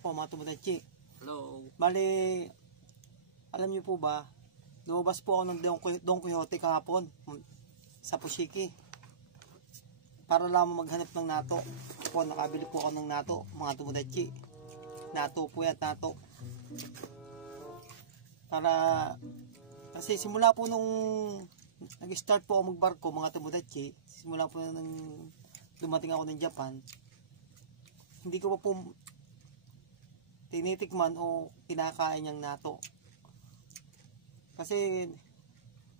po mga tumudachi. Hello. Bali, alam niyo po ba, lumabas po ako ng Don Quixote kahapon sa Pushiki para lamang maghanap ng nato. Po, nakabili po ako ng nato, mga tumudachi. Nato po yan, nato. Para, kasi simula po nung nag-start po ako magbarko, mga tumudachi, simula po nung dumating ako ng Japan, hindi ko pa po tinitikman o kinakain niyang nato. Kasi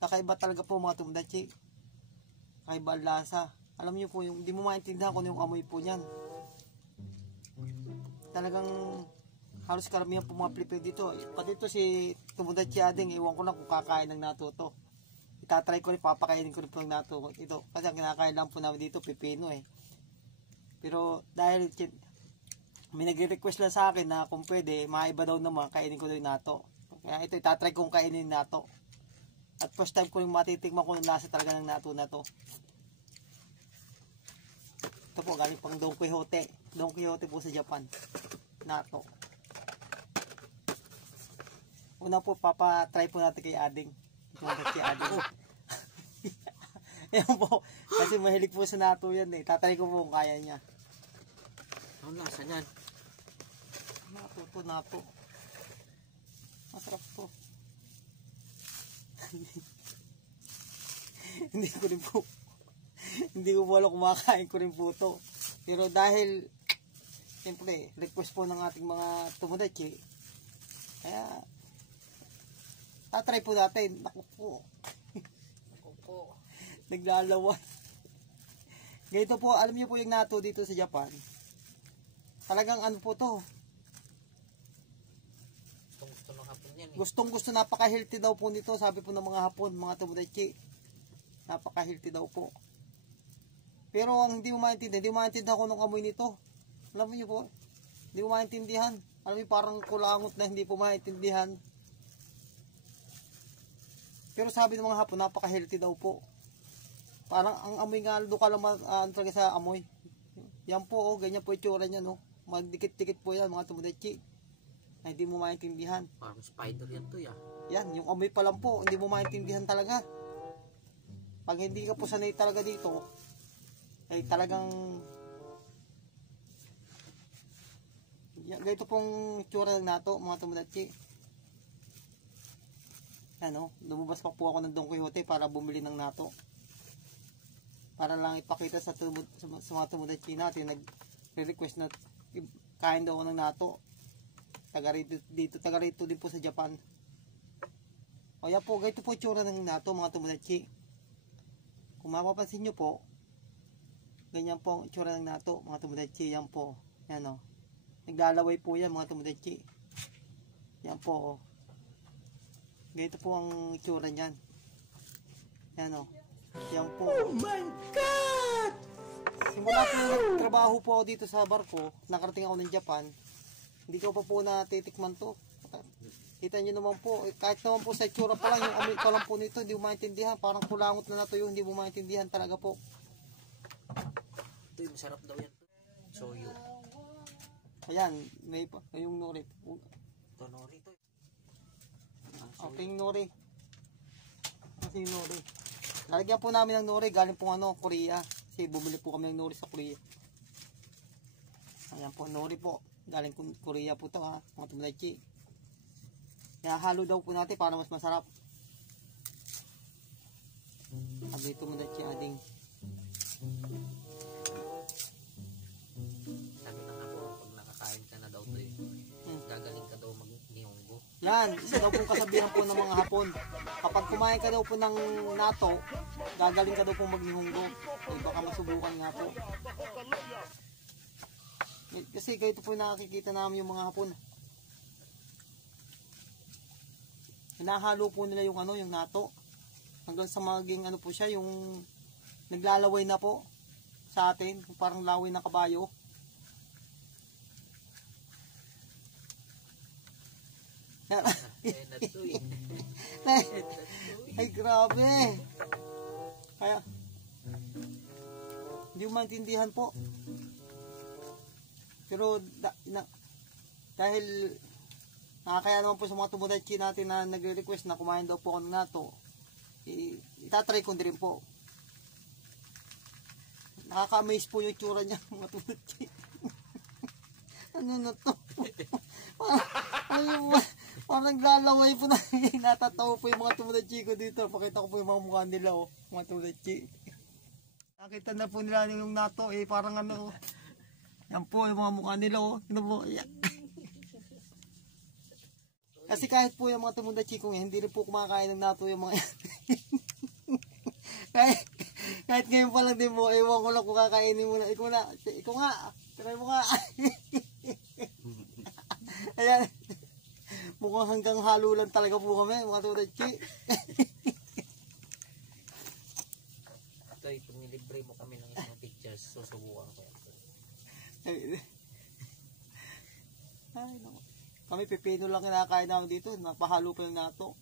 kakaiba talaga po mga tumudachi. Kakaiba ang lasa. Alam niyo po, hindi mo maintindihan kung yung amoy po niyan. Talagang halos karamihan po mga Pilipino dito. Pati ito si tumudachi ading, iwan ko lang kung kakain ng nato to. Itatry ko rin, papakainin ko rin po ng nato ito. Kasi ang kinakain lang po namin dito, pipino eh. Pero dahil may nagre-request lang sa akin na kung pwede, maiba daw naman, kainin ko daw yung nato. Kaya ito, itatry kong kainin yung nato. At first time ko yung matitikman ko ng lasa talaga ng nato na to. Ito po, galing pang Don Quixote. Don Quixote po sa Japan. Nato. Una po, papatry po natin kay Ading. Kay Ading. Ayan po, kasi mahilig po sa nato yan eh. Tatry ko po kung kaya niya. Ano lasa niyan? Nato to, nato. Masarap to. Hindi ko po alam kumakain ko rin po to. Pero dahil siyempre request po ng ating mga tumudachi, kaya tatry po natin. Naku po. Naglalawan. Ganito po, alam niyo po yung nato dito sa Japan, talagang ano po to, Gusto ng hapon yan eh. gustong gusto, napaka-healthy daw po nito, sabi po ng mga Hapon, mga tumudachi. Napaka-healthy daw po. Pero ang hindi mo maintindihan ko nung amoy nito. Alam niyo po, hindi mo maintindihan. Alam niyo, parang kulangot na hindi po maintindihan. Pero sabi ng mga Hapon, napaka-healthy daw po. Parang ang amoy nga, doon ka lang talaga sa amoy. Yan po, oh, ganyan po itsura niya, no? Magdikit-dikit po yan, mga tumudachi. Na hindi mo maintindihan. Parang spider yan to ya. Yan, yung amoy pa lang po, hindi mo maintindihan talaga. Pag hindi ka po sanay talaga dito, ay talagang yan, ganito pong itsura ng nato, mga tumudachi. Ano, lumabas pa po ako ng Don Quixote para bumili ng nato. Para lang ipakita sa mga tumudachi natin, nag-request na kain daw ako ng nato. Taga rito din po sa Japan. O yan po, ganito po itsura ng nato, mga tumudachi. Kung mapapansin nyo po, ganyan po ang itsura ng nato, mga tumudachi. Yan po, yan o. Naglalaway po yan, mga tumudachi. Yan po o. Ganito po ang itsura niyan. Yan o. Yan po. Oh my God! Simula po nagtrabaho po ako dito sa barko, nakarating ako ng Japan, hindi ko pa po natitikman to. Kita nyo naman po, kahit naman po sa itsura pa lang, yung amoy pa lang po nito, hindi mo maintindihan. Parang kulangot na natuyo, hindi mo maintindihan talaga po. Ito yung masarap daw yan. Soyo. Ayan, may yung nori. Ito nori to. Okay, yung nori. Kasi yung nori. Nalagyan po namin ng nori, galing po Korea. Kasi bumili po kami ng nori sa Korea. Ayan po, nori po. Galing Korea po ito ha, mga tumudachi. Kaya halo daw po natin para mas masarap. Sabi tumudachi ading. Sabi na nga po, pag nakakain ka na daw to eh, gagaling ka daw mag-nihonggo. Yan, isa daw pong kasabihan po ng mga Hapon. Kapag kumain ka daw po ng nato, gagaling ka daw po mag-nihonggo. Eh, baka masubukan nga po. Kasi ganito po nakikita namin yung mga Hapon. Hinahalo po nila yung yung nato. Hanggang sa maging po siya, yung naglalaway na po sa atin, parang laway na kabayo. Ay, grabe. Kaya hindi mo maintindihan po. Pero Dahil nakakaya naman po sa mga Tomodachi natin na nagre-request na kumain daw po ako ng nato, itatry ko din po. Nakaka-amaze po yung tsura niya, mga Tomodachi. Ano na to? Parang naglalaway po na. Natatawa po yung mga Tomodachi ko dito. Pakita ko po yung mga mukha nila, oh, mga Tomodachi. Nakita na po nila yung nato, parang ano, yan po yung mga mukha nila, oh. Ano po, yan. Kasi kahit po yung mga Tomodachi ko, hindi rin po kumakain ng nato yung mga kahit ngayon pa lang din mo, ewan ko lang kung kakainin mo na. Ikaw nga, try mo nga. Ayan, mukhang hanggang halo lang talaga po kami, mga Tomodachi. Ito, kung nilibre mo kami ng isang pictures, susubukan ko yan. Ay, naku. Kami pipino lang kinakain namin dito, napahalo pa yung nato.